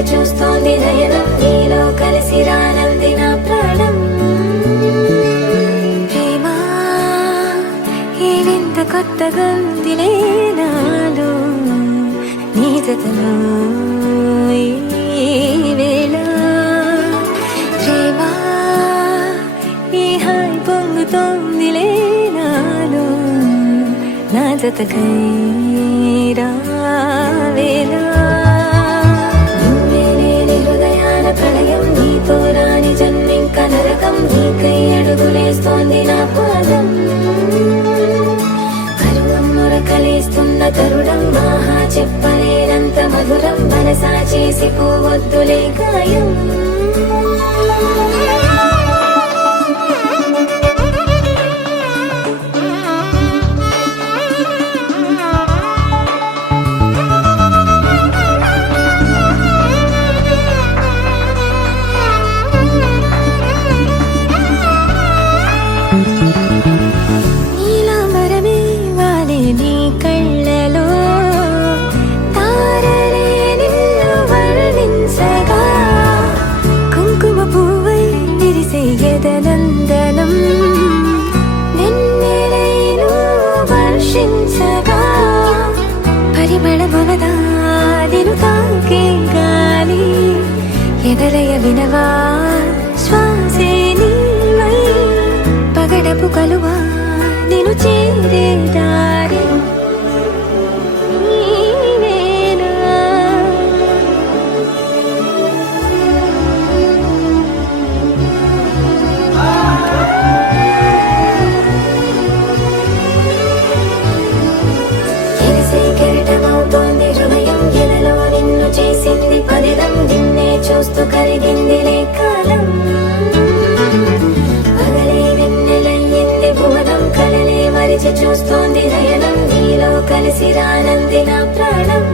మరిచి చూస్తోంది నయనం నీలో కలిసి రానంది నా ప్రాణం ప్రేమ ఈ వింత కొత్తగా ఉందిలే నాలో నీ జతలో ఈ వేళ ప్రేమ ఈ హాయి పొంగుతోందిలే నాలో నా జతకై రావేలా నువ్వే లేని హృదయాల ప్రళయం నీతో రాని జన్మింక నరకం నీకై అడుగులేస్తోంది నా పాదం పరువం మొరకలేస్తున్న తరుణం ఆహా చెప్పలేనంత మధురం మనసా చేసి పోవద్దులే గాయం పరిమళమవదాదిను తాకే గాలి ఎదరయ వినవా శ్వాసే నీవై పగడపు కలువా నిను చేరే దారి చేసింది పదిలం నిన్నే చూస్తూ కరిగిందిలే కాలం పగలే వెన్నెలయ్యింది భువనం కలలే మరిచి చూస్తోంది నయనం నీలో కలిసి రానంది నా ప్రాణం